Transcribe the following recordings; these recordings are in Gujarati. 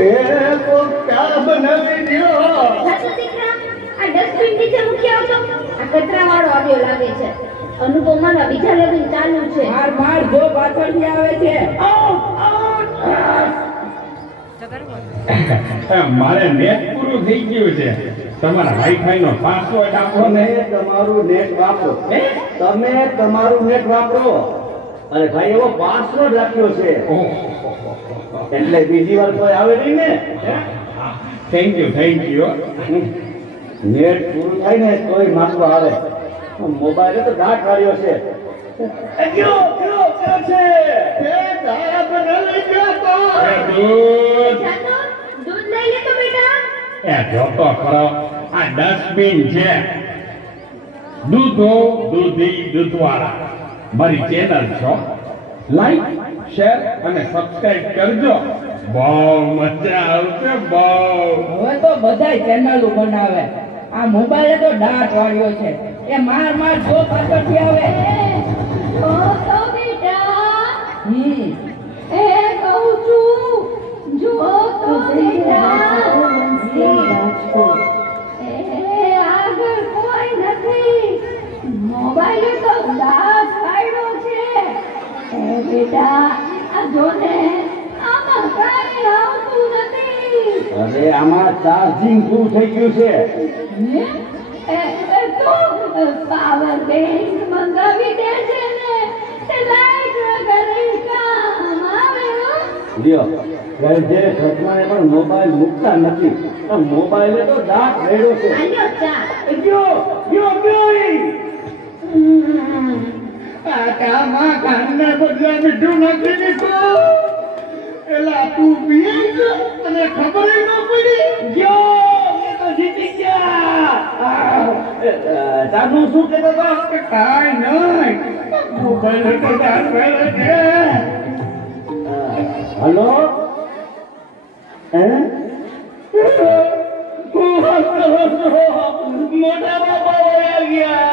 એ તો ક્યાં બનાવી દ્યો? સાચું દીકરા, આ ડસ્ટબિન નીચે મૂકી આવજો. આ કચરાવાળો આવ્યો લાગે છે. અનુપમાના બીજા લગ્ન ચાલુ છે. માર જો પાછળથી આવે છે. મારે નેટ પૂરું થઈ ગયું છે. તમારા વાઈફાઈ નો પાસવર્ડ આપો ને. તમારું નેટ વાપરો. તમે તમારું નેટ વાપરો. અરે ભાઈ એવો પાસવર્ડ રાખ્યો છે એટલે બીજી વાર કોઈ આવે નહીં ને. થેન્ક યુ નેટ પૂરું થાય ને કોઈ માંગવા આવે. મોબાઈલ તો દાટ વાળ્યો છે. કયો છે એ તારા પર લઈ ગયો તો દૂધ જાનો, દૂધ લઈ લે તો બેટા. એ જોતો ખરો આ ડસ્ટબિન છે. દૂધો દૂધી દૂધવાળા મારી ચેનલ છો. લાઈક શેર અને સબસ્ક્રાઇબ કરજો. બહુ મજા આવશે બહુ. હવે તો બધાય ચેનલો બનાવે. આ મોબાઈલ તો દાંત વાળ્યો છે. એ માર જો પાછળથી આવે. ઓ તો બેટા, હમ એ કહું છું, જો તો બેટા. એ આગળ કોઈ નથી. મોબાઈલ તો દાંત પાડ્યો છે. એ બેટા, આ જોને, આમાં કાંઈ આવતું નથી. અરે આમાં ચાર્જિંગ પૂરું થઈ ગયું છે. તો પાવર બેંક મંગાવી દે છે ને, તે લાઈટ વગર કામ આવે હો. લ્યો જે ઘટનાએ પણ મોબાઈલ મૂકતા નથી. પણ મોબાઈલે તો દાંત રેડ્યો છે. આલ્યો ચા. કાકામાં કાનના બદલા મીઠું નાખી દીધું. એલા તું પીએ છે અને ખબર ન પડી. જાનું શું કહેતો હતો? કાંઈ નહીં, મોબાઈલ તો દાંત ફેરે છે. હલો હે મોટા બાપા વયા ગયા.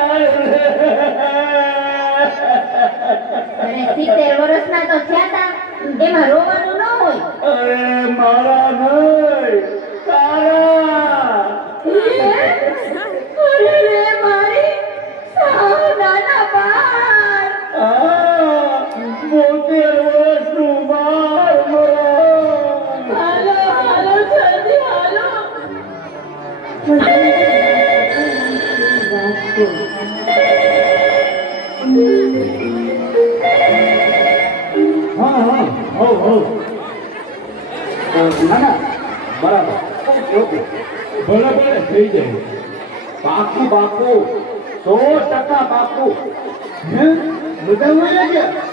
અરે 70 વર્ષના તો થયા તા, એમાં રોવાનું ન હોય. અરે મારા નહીં તારા. અરે રે મારી સાવ નાના બાળ. 72 વર્ષનું બાળ મારા. હાલો જલ્દી હાલો. હા ના ના બરાબર. ઓકે બરાબર થઈ જાય. પાકું 100% પાકું. હે બધા મળી ગયા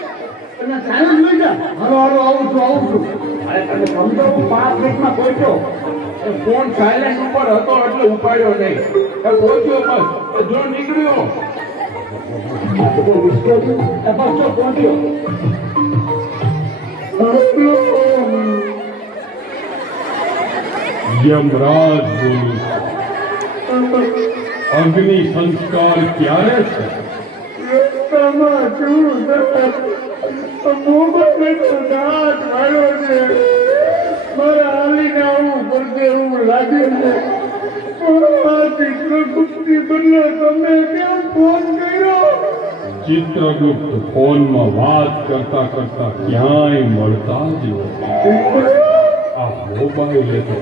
અને સારું જોઈ જા. હાલો આવું છું. અરે તમે સમજો હું 5 મિનિટમાં પહોંચ્યો. ફોન સાયલેન્ટ ઉપર હતો એટલે ઉપાડ્યો નહીં. પહોંચ્યો બસ, જો નીકળ્યો. પહોંચ્યો. યમરાજ બોલું. અગ્નિ સંસ્કાર ક્યારે છે? મારા હાલીને આવું પડશે એવું લાગે છે. ચિત્રગુપ્તની બદલે તમે કેમ ફોન કર્યો? ચિત્રગુપ્ત ફોનમાં વાત કરતા ક્યાંય મળતા જ નથી. આ મોબાઈલ તો